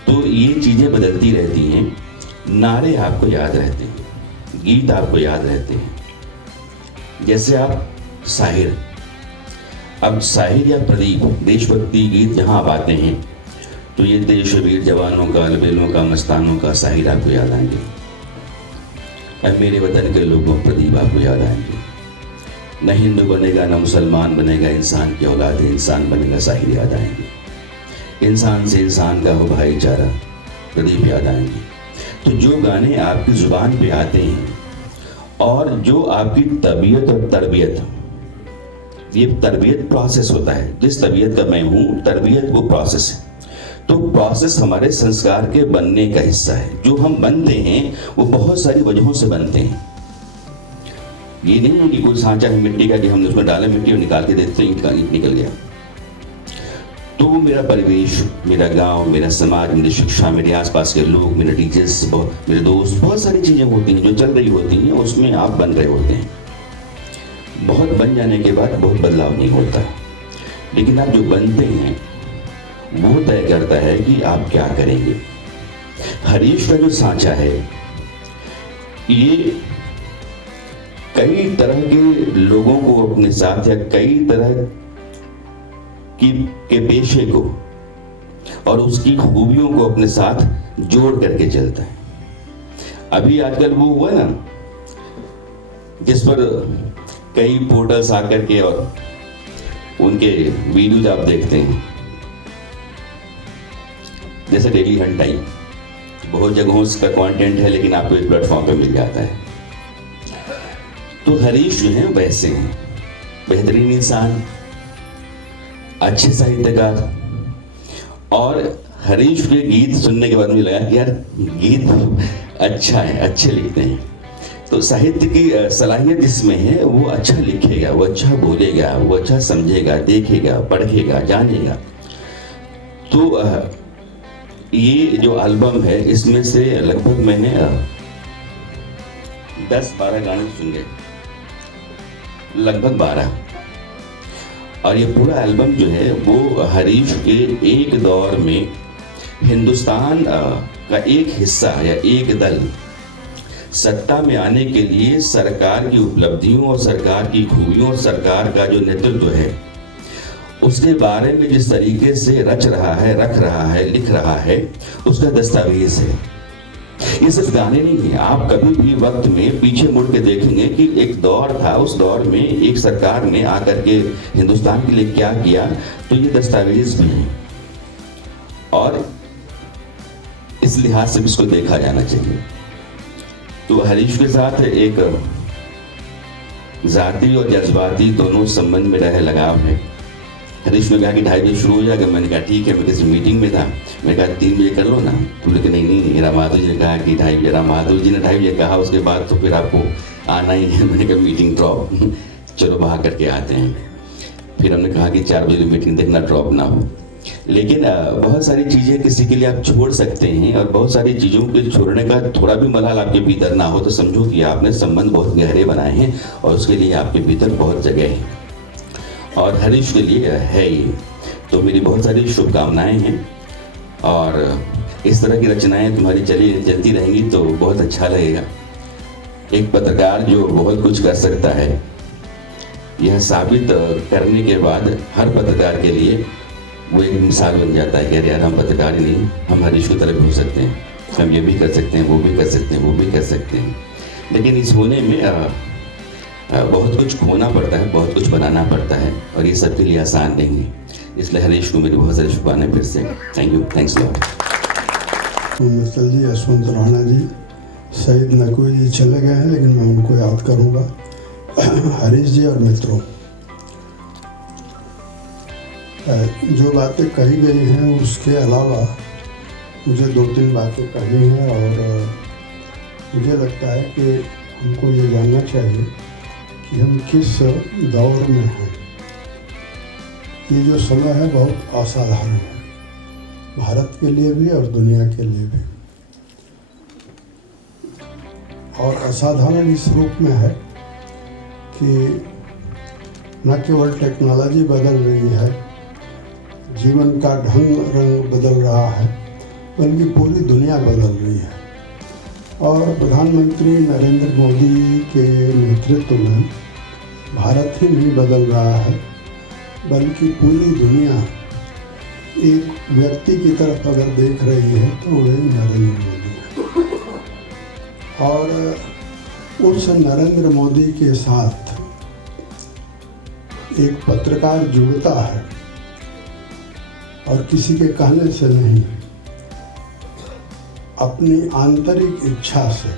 तो ये चीजें बदलती रहती हैं, नारे आपको याद रहते हैं, गीत आपको याद रहते हैं। जैसे आप शाहिर, अब शाहिर या प्रदीप देशभक्ति गीत जहाँ आप आते हैं तो ये देश वीर जवानों का, अलबेलों का, मस्तानों का शाहिर आपको याद आएंगे। अब मेरे वतन के लोगों प्रदीप आपको याद आएंगे। न हिंदू बनेगा न मुसलमान बनेगा, इंसान की औलाद इंसान बनेगा, शाहिर याद आएंगे। इंसान से इंसान का हो भाईचारा, प्रदीप याद आएंगे। तो जो गाने आपकी जुबान पे आते हैं और जो आपकी तबीयत और तरबियत, ये तरबियत प्रोसेस होता है। जिस तबीयत का मैं हूँ, तरबियत वो प्रोसेस है। तो प्रोसेस हमारे संस्कार के बनने का हिस्सा है। जो हम बनते हैं वो बहुत सारी वजहों से बनते हैं। ये नहीं है कि कोई सांचा है मिट्टी का कि हमने उसमें डाला मिट्टी और निकाल के देते हैं, ईंट निकल गया। तो वो मेरा परिवेश, मेरा गांव, मेरा समाज, मेरी शिक्षा, मेरे आसपास के लोग, मेरे टीचर्स, मेरे दोस्त, बहुत सारी चीज़ें होती हैं जो चल रही होती हैं, उसमें आप बन रहे होते हैं। बहुत बन जाने के बाद बहुत बदलाव नहीं होता, लेकिन आप जो बनते हैं वो तय करता है कि आप क्या करेंगे। हरीश का जो सांचा है ये कई तरह के लोगों को अपने साथ, या कई तरह के पेशे को और उसकी खूबियों को अपने साथ जोड़ करके चलता है। अभी आजकल वो हुआ ना जिस पर कई पोर्टल्स आकर के और उनके वीडियोज आप देखते हैं, जैसे डेली हंट टाइम, बहुत जगहों का कंटेंट है लेकिन आपको एक प्लेटफॉर्म पे मिल जाता है। तो हरीश जो है वैसे हैं, बेहतरीन इंसान, अच्छे साहित्यकार। और हरीश के गीत सुनने के बाद मुझे लगा कि यार गीत अच्छा है, अच्छे लिखते हैं। तो साहित्य की सलाहियत इसमें है, वो अच्छा लिखेगा, वो अच्छा बोलेगा, वो अच्छा समझेगा, देखेगा, पढ़ेगा, जानेगा। तो ये जो एल्बम है इसमें से लगभग मैंने 10-12 गाने सुन गए, लगभग 12। और ये पूरा एल्बम जो है वो हरीश के एक दौर में हिंदुस्तान का एक हिस्सा या एक दल सत्ता में आने के लिए सरकार की उपलब्धियों और सरकार की खूबियों और सरकार का जो नेतृत्व है उसके बारे में जिस तरीके से रच रहा है, रख रहा है, लिख रहा है, उसका दस्तावेज है। ये सिर्फ गाने नहीं है, आप कभी भी वक्त में पीछे मुड़ के देखेंगे कि एक दौर था, उस दौर में एक सरकार ने आकर के हिंदुस्तान के लिए क्या किया, तो ये दस्तावेज भी है। और इस लिहाज से भी इसको देखा जाना चाहिए। तो हरीश के साथ एक जाती और जज्बाती दोनों संबंध में रहे लगाव है। हरीश ने कहा कि 2:30 बजे शुरू हो जाएगा। मैंने कहा ठीक है, मैं किसी मीटिंग में था, मैंने कहा 3 बजे कर लो ना। तो बोले कि नहीं, राम बहादुर जी ने कहा कि 2:30 बजे। राम बहादुर जी ने 2:30 बजे कहा, उसके बाद तो फिर आपको आना ही है। मैंने कहा मीटिंग ड्रॉप, चलो बाहर करके आते हैं। फिर हमने कहा कि 4 बजे मीटिंग देखना ड्रॉप ना हो। लेकिन बहुत सारी चीज़ें किसी के लिए आप छोड़ सकते हैं, और बहुत सारी चीज़ों के छोड़ने का थोड़ा भी मलाल आपके भीतर ना हो तो समझो कि आपने संबंध बहुत गहरे बनाए हैं और उसके लिए आपके भीतर बहुत जगह है, और हरीश के लिए है ही। तो मेरी बहुत सारी शुभकामनाएं हैं, और इस तरह की रचनाएं तुम्हारी चलती रहेंगी तो बहुत अच्छा लगेगा। एक पत्रकार जो बहुत कुछ कर सकता है, यह साबित करने के बाद हर पत्रकार के लिए वो एक मिसाल बन जाता है कि अरे यार हम पत्रकार ही नहीं, हम हरीश की तरह भी हो सकते हैं, हम ये भी कर सकते हैं, वो भी कर सकते हैं, वो भी कर सकते हैं। लेकिन इस होने में बहुत कुछ खोना पड़ता है, बहुत कुछ बनाना पड़ता है, और ये सबके लिए आसान नहीं है। इसलिए हरीश को मेरी बहुत सारी शुभकामनाएं फिर से। Thank you, thanks lot. Mittal ji, Yashwant Rana ji, Saeed Naqvi ji चले गए हैं, लेकिन मैं उनको याद करूंगा। हरीश जी और मित्रों, जो बातें कही गई हैं उसके अलावा मुझे 2-3 बातें कहनी हैं, और मुझे लगता है कि हमको ये जानना चाहिए कि हम किस दौर में हैं। ये जो समय है बहुत असाधारण है, भारत के लिए भी और दुनिया के लिए भी। और असाधारण इस रूप में है कि न केवल टेक्नोलॉजी बदल रही है, जीवन का ढंग रंग बदल रहा है, बल्कि पूरी दुनिया बदल रही है। और प्रधानमंत्री नरेंद्र मोदी के नेतृत्व में भारत ही नहीं बदल रहा है, बल्कि पूरी दुनिया एक व्यक्ति की तरफ अगर देख रही है तो वही नरेंद्र मोदी है। और उस नरेंद्र मोदी के साथ एक पत्रकार जुड़ता है, और किसी के कहने से नहीं, अपनी आंतरिक इच्छा से।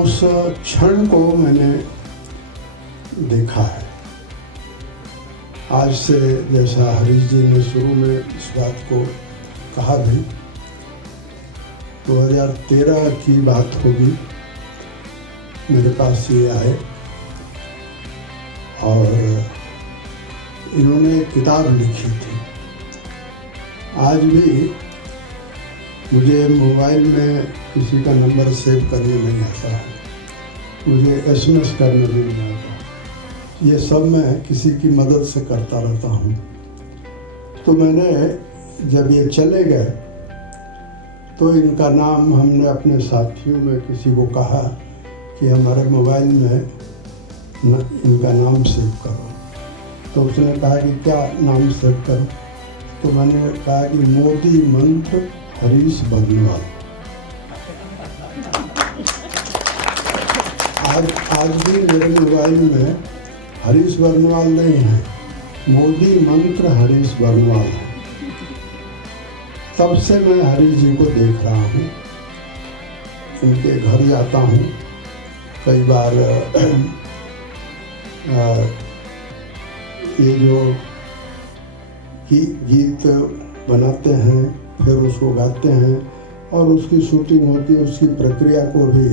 उस क्षण को मैंने देखा है। आज से, जैसा हरीश जी ने शुरू में इस बात को कहा भी, 2013 की बात होगी, मेरे पास ये आए और इन्होंने एक किताब लिखी थी आज भी मुझे मोबाइल में किसी का नंबर सेव करने नहीं आता है, मुझे SMS करने भी नहीं आता। ये सब मैं किसी की मदद से करता रहता हूँ। तो मैंने जब ये चले गए तो इनका नाम हमने अपने साथियों में किसी को कहा कि हमारे मोबाइल में इनका नाम सेव करो। तो उसने कहा कि क्या नाम सेव करो? तो मैंने कहा कि मोदी मंत्र हरीश बर्नवाल। आज भी मेरे मोबाइल में हरीश बर्नवाल नहीं है, मोदी मंत्र हरीश बर्नवाल है। तब से मैं हरीश जी को देख रहा हूँ, उनके घर जाता हूँ, कई बार ये जो गीत बनाते हैं फिर उसको गाते हैं और उसकी शूटिंग होती है, उसकी प्रक्रिया को भी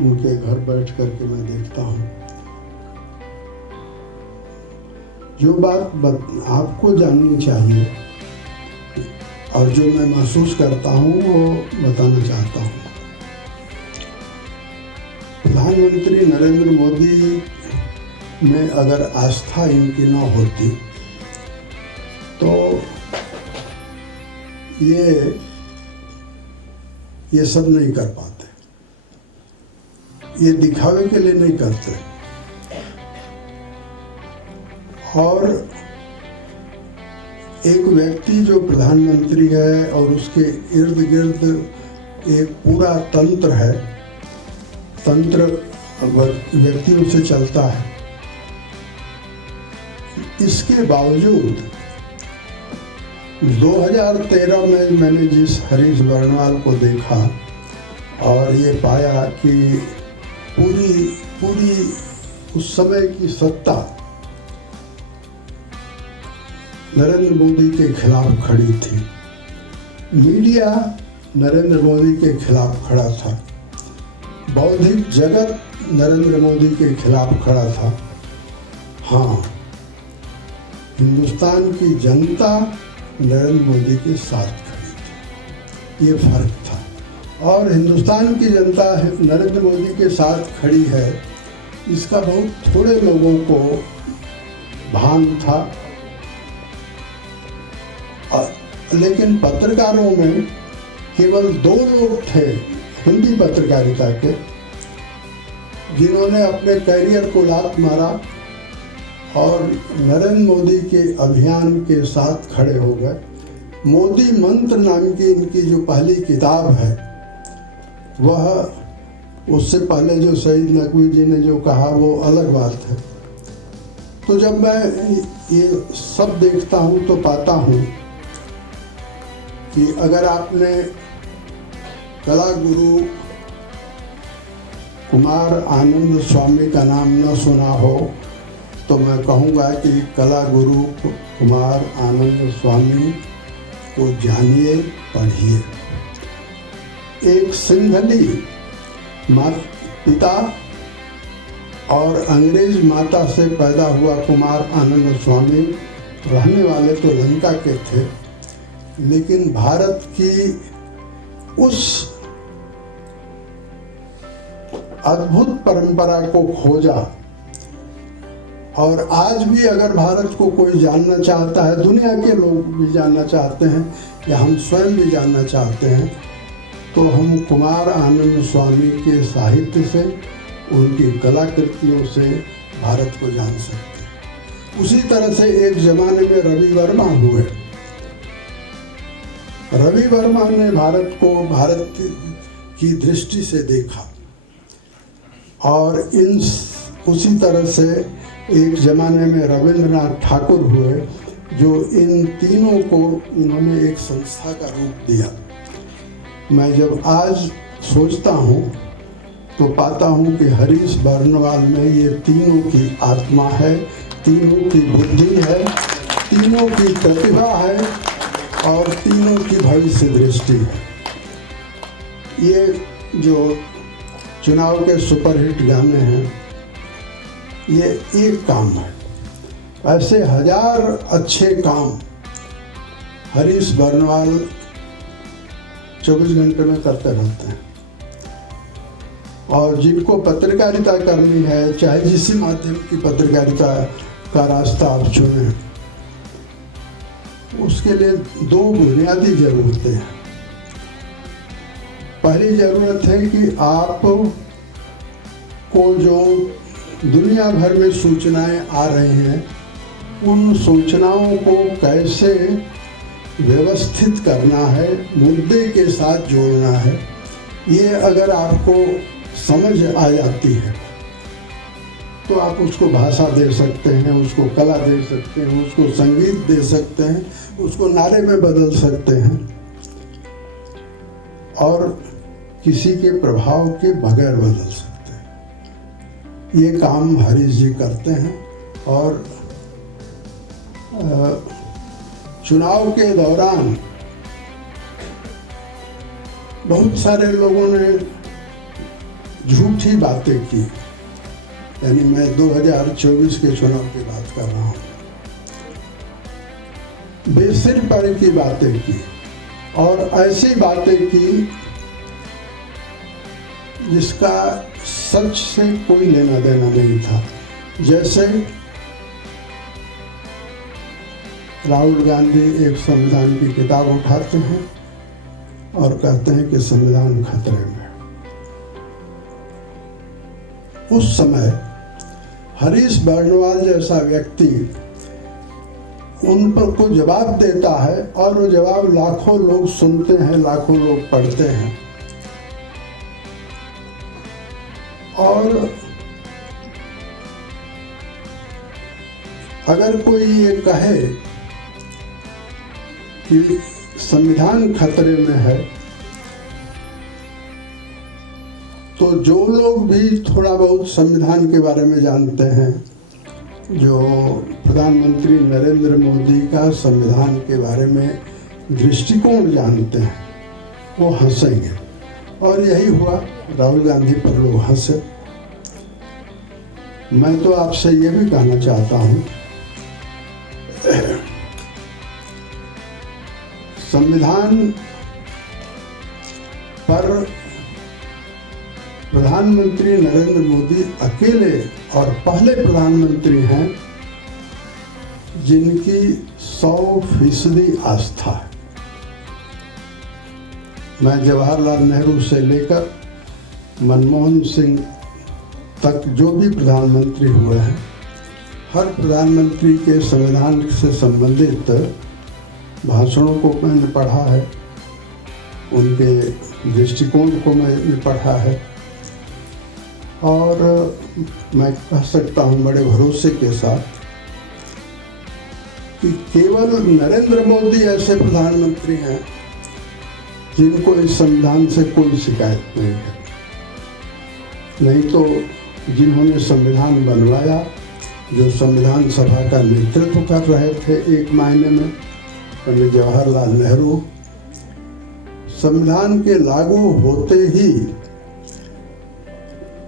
उनके घर बैठ कर के मैं देखता हूँ। जो बात आपको जाननी चाहिए और जो मैं महसूस करता हूँ वो बताना चाहता हूँ। प्रधानमंत्री नरेंद्र मोदी में अगर आस्था इनकी ना होती तो ये सब नहीं कर पाते, ये दिखावे के लिए नहीं करते। और एक व्यक्ति जो प्रधानमंत्री है और उसके इर्द गिर्द एक पूरा तंत्र है, तंत्र व्यक्तियों से चलता है, इसके बावजूद 2013 में मैंने जिस हरीश बर्नवाल को देखा और ये पाया कि पूरी उस समय की सत्ता नरेंद्र मोदी के खिलाफ खड़ी थी, मीडिया नरेंद्र मोदी के खिलाफ खड़ा था, बौद्धिक जगत नरेंद्र मोदी के खिलाफ खड़ा था। हाँ, हिंदुस्तान की जनता नरेंद्र मोदी के साथ खड़ी थी, ये फर्क था। और हिंदुस्तान की जनता नरेंद्र मोदी के साथ खड़ी है, इसका बहुत थोड़े लोगों को भान था। लेकिन पत्रकारों में केवल 2 लोग थे हिंदी पत्रकारिता के जिन्होंने अपने करियर को लात मारा और नरेंद्र मोदी के अभियान के साथ खड़े हो गए। मोदी मंत्र नाम की इनकी जो पहली किताब है, वह उससे पहले जो सईद नकवी जी ने जो कहा वो अलग बात है। तो जब मैं ये सब देखता हूँ तो पाता हूँ कि अगर आपने कला गुरु कुमार आनंद स्वामी का नाम न सुना हो तो मैं कहूँगा कि कला गुरु कुमार आनंद स्वामी को जानिए, पढ़िए। एक सिंघली पिता और अंग्रेज माता से पैदा हुआ कुमार आनंद स्वामी रहने वाले तो लंका के थे, लेकिन भारत की उस अद्भुत परंपरा को खोजा। और आज भी अगर भारत को कोई जानना चाहता है, दुनिया के लोग भी जानना चाहते हैं या हम स्वयं भी जानना चाहते हैं, तो हम कुमार आनंद स्वामी के साहित्य से, उनकी कलाकृतियों से भारत को जान सकते हैं। उसी तरह से एक जमाने में रवि वर्मा हुए। रवि वर्मा ने भारत को भारत की दृष्टि से देखा और उसी तरह से एक ज़माने में रविंद्रनाथ ठाकुर हुए, जो इन तीनों को इन्होंने एक संस्था का रूप दिया। मैं जब आज सोचता हूँ तो पाता हूँ कि हरीश बर्नवाल में ये तीनों की आत्मा है, तीनों की बुद्धि है, तीनों की प्रतिभा है और तीनों की भविष्य दृष्टि है। ये जो चुनाव के सुपरहिट गाने हैं, ये एक काम है। ऐसे 1000 अच्छे काम हरीश बर्नवाल 24 घंटे में करते रहते हैं, और जिनको पत्रकारिता करनी है, चाहे जिस माध्यम की पत्रकारिता का रास्ता आप चुने, उसके लिए दो बुनियादी ज़रूरतें हैं। पहली ज़रूरत है कि आप को जो दुनिया भर में सूचनाएं आ रही हैं, उन सूचनाओं को कैसे व्यवस्थित करना है, मुद्दे के साथ जोड़ना है, ये अगर आपको समझ आ जाती है तो आप उसको भाषा दे सकते हैं, उसको कला दे सकते हैं, उसको संगीत दे सकते हैं, उसको नारे में बदल सकते हैं, और किसी के प्रभाव के बगैर बदल सकते हैं। ये काम हरीश जी करते हैं। और चुनाव के दौरान बहुत सारे लोगों ने झूठी बातें की, यानी मैं 2024 के चुनाव की बात कर रहा हूँ, बेसिरपण की बातें की, और ऐसी बातें की जिसका सच से कोई लेना देना नहीं था। जैसे राहुल गांधी एक संविधान की किताब उठाते हैं और कहते हैं कि संविधान खतरे में। उस समय हरीश बर्नवाल जैसा व्यक्ति उन पर को जवाब देता है, और वो जवाब लाखों लोग सुनते हैं, लाखों लोग पढ़ते हैं। और अगर कोई ये कहे कि संविधान खतरे में है, तो जो लोग भी थोड़ा बहुत संविधान के बारे में जानते हैं, जो प्रधानमंत्री नरेंद्र मोदी का संविधान के बारे में दृष्टिकोण जानते हैं, वो हंसेंगे। और यही हुआ, राहुल गांधी पर लोग हंसे। मैं तो आपसे ये भी कहना चाहता हूँ, संविधान पर प्रधानमंत्री नरेंद्र मोदी अकेले और पहले प्रधानमंत्री हैं जिनकी 100% आस्था है। मैं जवाहरलाल नेहरू से लेकर मनमोहन सिंह तक जो भी प्रधानमंत्री हुए हैं, हर प्रधानमंत्री के संविधान से संबंधित भाषणों को मैंने पढ़ा है, उनके दृष्टिकोण को मैंने पढ़ा है, और मैं कह सकता हूँ बड़े भरोसे के साथ कि केवल नरेंद्र मोदी ऐसे प्रधानमंत्री हैं जिनको इस संविधान से कोई शिकायत नहीं है। नहीं तो जिन्होंने संविधान बनवाया, जो संविधान सभा का नेतृत्व कर रहे थे एक मायने में, पंडित जवाहरलाल नेहरू, संविधान के लागू होते ही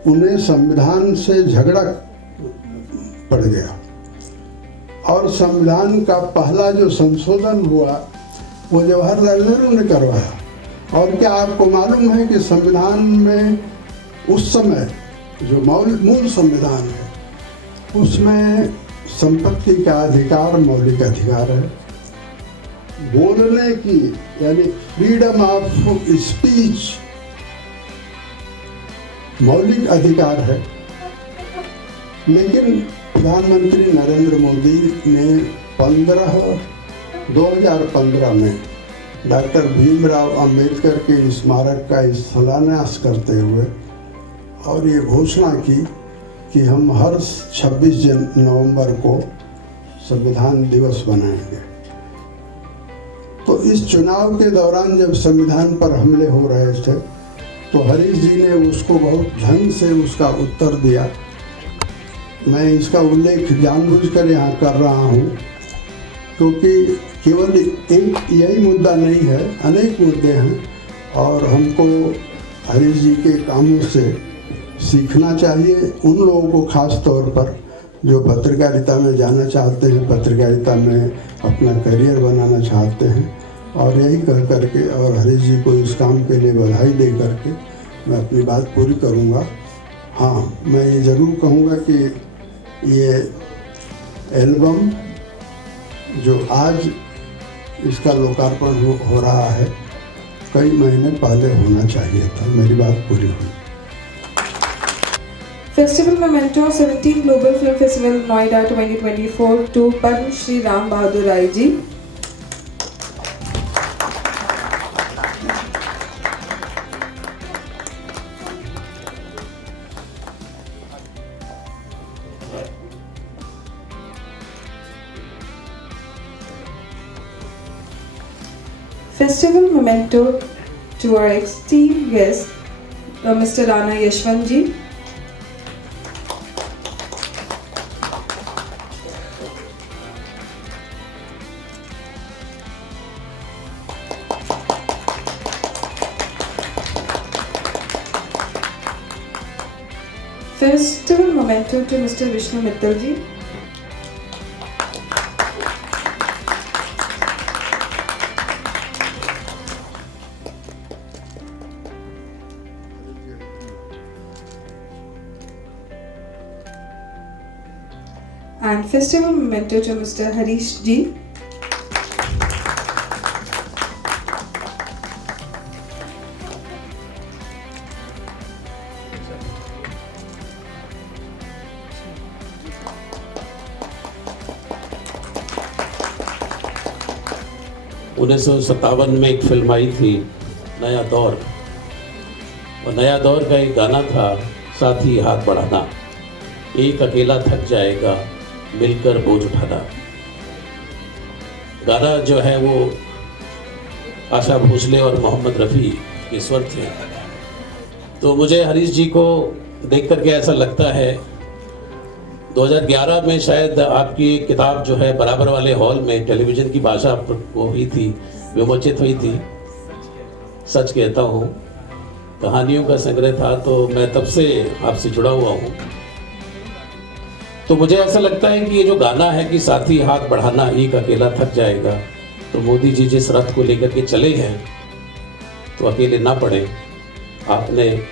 उन्हें संविधान से झगड़ा पड़ गया, और संविधान का पहला जो संशोधन हुआ वो जवाहरलाल नेहरू ने करवाया। और क्या आपको मालूम है कि संविधान में उस समय जो मूल संविधान है, उसमें संपत्ति का अधिकार मौलिक अधिकार है, बोलने की यानी फ्रीडम ऑफ स्पीच मौलिक अधिकार है। लेकिन प्रधानमंत्री नरेंद्र मोदी ने 2015 में डॉक्टर भीमराव अंबेडकर के स्मारक का शिलान्यास करते हुए और ये घोषणा की कि हम हर 26 नवंबर को संविधान दिवस मनाएंगे। तो इस चुनाव के दौरान जब संविधान पर हमले हो रहे थे, तो हरीश जी ने उसको बहुत ढंग से उसका उत्तर दिया। मैं इसका उल्लेख जानबूझकर यहाँ कर रहा हूँ क्योंकि केवल एक यही मुद्दा नहीं है, अनेक मुद्दे हैं, और हमको हरीश जी के कामों से सीखना चाहिए। उन लोगों को खास तौर पर जो पत्रकारिता में जाना चाहते हैं, पत्रकारिता में अपना करियर बनाना चाहते हैं, और यही कह करके और हरीश जी को इस काम के लिए बधाई दे करके मैं अपनी बात पूरी करूँगा। हाँ, मैं ये ज़रूर कहूँगा कि ये एल्बम जो आज इसका लोकार्पण हो रहा है, कई महीने पहले होना चाहिए था। मेरी बात पूरी हुई। Festival Memento 17 Global Film Festival Noida 2024 to Padma Shri Ram Bahadur Rai ji. Festival Memento to our esteemed guest, Mr. Rana Yashwant ji. Festival Memento to Mr. Vishnu Mittal ji. And Festival Memento to Mr. Harish ji. उन्नीस में एक film आई थी नया दौर, और नया दौर का एक गाना था, साथी हाथ बढ़ाना, एक अकेला थक जाएगा मिलकर बोझ उठाना। गाना जो है वो आशा भोसले और मोहम्मद रफ़ी के स्वर थे। तो मुझे हरीश जी को देख करके ऐसा लगता है 2011 में शायद आपकी किताब जो है बराबर वाले हॉल में टेलीविज़न की भाषा वो हुई थी, विमोचित हुई थी। सच कहता हूँ, कहानियों का संग्रह था, तो मैं तब से आपसे जुड़ा हुआ हूँ। तो मुझे ऐसा लगता है कि ये जो गाना है कि साथी हाथ बढ़ाना, एक अकेला थक जाएगा, तो मोदी जी जिस रथ को लेकर के चले हैं तो अकेले ना पड़े। आपने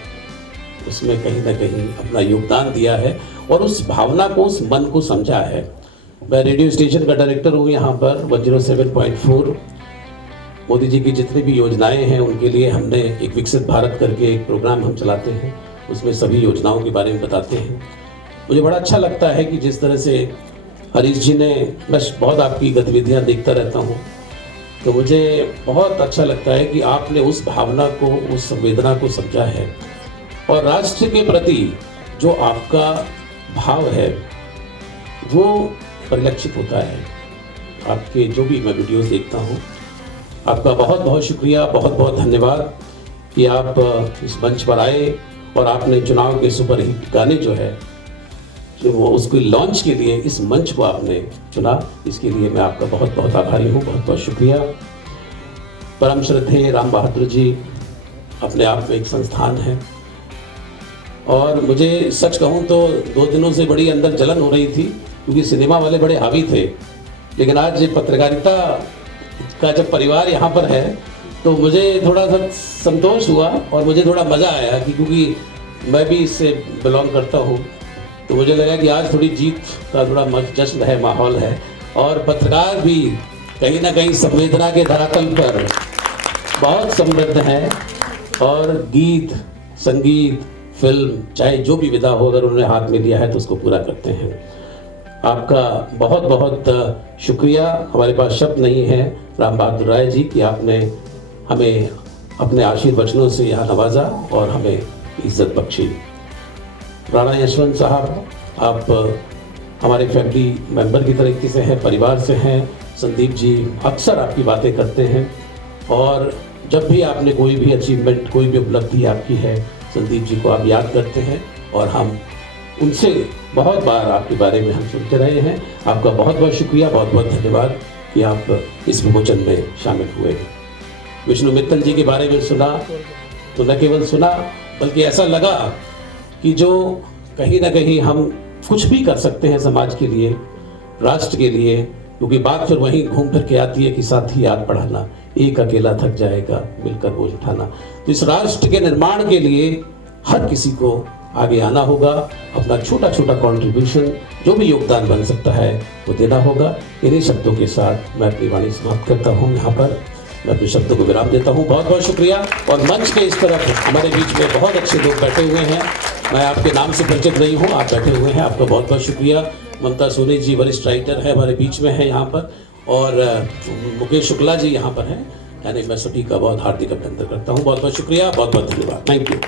उसमें कहीं ना कहीं अपना योगदान दिया है और उस भावना को, उस मन को समझा है। मैं रेडियो स्टेशन का डायरेक्टर हूँ यहाँ पर 107.4। मोदी जी की जितनी भी योजनाएं हैं उनके लिए हमने एक विकसित भारत करके एक प्रोग्राम हम चलाते हैं, उसमें सभी योजनाओं के बारे में बताते हैं। मुझे बड़ा अच्छा लगता है कि जिस तरह से हरीश जी ने, मैं बहुत आपकी गतिविधियाँ देखता रहता हूँ, तो मुझे बहुत अच्छा लगता है कि आपने उस भावना को, उस संवेदना को समझा है, और राष्ट्र के प्रति जो आपका भाव है वो परिलक्षित होता है। आपके जो भी मैं वीडियोस देखता हूँ, आपका बहुत बहुत शुक्रिया, बहुत बहुत धन्यवाद कि आप इस मंच पर आए और आपने चुनाव के सुपरहिट गाने जो है, जो वो उसके लॉन्च के लिए इस मंच को आपने चुना, इसके लिए मैं आपका बहुत बहुत आभारी हूँ। बहुत बहुत शुक्रिया। परम श्रद्धेय राम बहादुर जी अपने आप में एक संस्थान है, और मुझे सच कहूँ तो 2 दिनों से बड़ी अंदर जलन हो रही थी, क्योंकि सिनेमा वाले बड़े हावी थे, लेकिन आज पत्रकारिता का जब परिवार यहाँ पर है तो मुझे थोड़ा सा संतोष हुआ और मुझे थोड़ा मज़ा आया कि क्योंकि मैं भी इससे बिलोंग करता हूँ, तो मुझे लगा कि आज थोड़ी जीत का थोड़ा जश्न है, माहौल है, और पत्रकार भी कहीं ना कहीं संवेदना के धरातल पर बहुत समृद्ध हैं, और गीत, संगीत, फिल्म, चाहे जो भी विधा हो, अगर उन्होंने हाथ में लिया है तो उसको पूरा करते हैं। आपका बहुत बहुत शुक्रिया। हमारे पास शब्द नहीं है राम बहादुर राय जी कि आपने हमें अपने आशीर्वचनों से यहाँ नवाजा और हमें इज्जत बख्शी। राणा यशवंत साहब, आप हमारे फैमिली मेंबर की तरीके से हैं, परिवार से हैं। संदीप जी अक्सर आपकी बातें करते हैं, और जब भी आपने कोई भी अचीवमेंट, कोई भी उपलब्धि आपकी है, संदीप जी को आप याद करते हैं, और हम उनसे बहुत बार आपके बारे में हम सुनते रहे हैं। आपका बहुत बहुत शुक्रिया, बहुत बहुत धन्यवाद कि आप इस विमोचन में शामिल हुए। विष्णु मित्तल जी के बारे में सुना तो न केवल सुना, बल्कि ऐसा लगा कि जो कहीं ना कहीं हम कुछ भी कर सकते हैं समाज के लिए, राष्ट्र के लिए, क्योंकि बात फिर वहीं घूम फिर के आती है कि साथी हाथ बढ़ाना, एक अकेला थक जाएगा मिलकर बोझ उठाना। तो इस राष्ट्र के निर्माण के लिए हर किसी को आगे आना होगा, अपना छोटा छोटा कंट्रीब्यूशन जो भी योगदान बन सकता है वो देना होगा। इन्हीं शब्दों के साथ मैं अपनी वाणी समाप्त करता हूँ। यहाँ पर मैं अपने शब्दों को विराम देता हूँ। बहुत बहुत शुक्रिया। और मंच के इस तरफ हमारे बीच में बहुत अच्छे लोग बैठे हुए हैं, मैं आपके नाम से परिचित नहीं हूँ, आप बैठे हुए हैं, आपका बहुत बहुत शुक्रिया। ममता सोनी जी वरिष्ठ राइटर है, हमारे बीच में है यहाँ पर, और मुकेश शुक्ला जी यहाँ पर हैं। यानी मैं सभी का बहुत हार्दिक अभिनंदन करता हूँ। बहुत बहुत शुक्रिया, बहुत बहुत धन्यवाद। Thank you.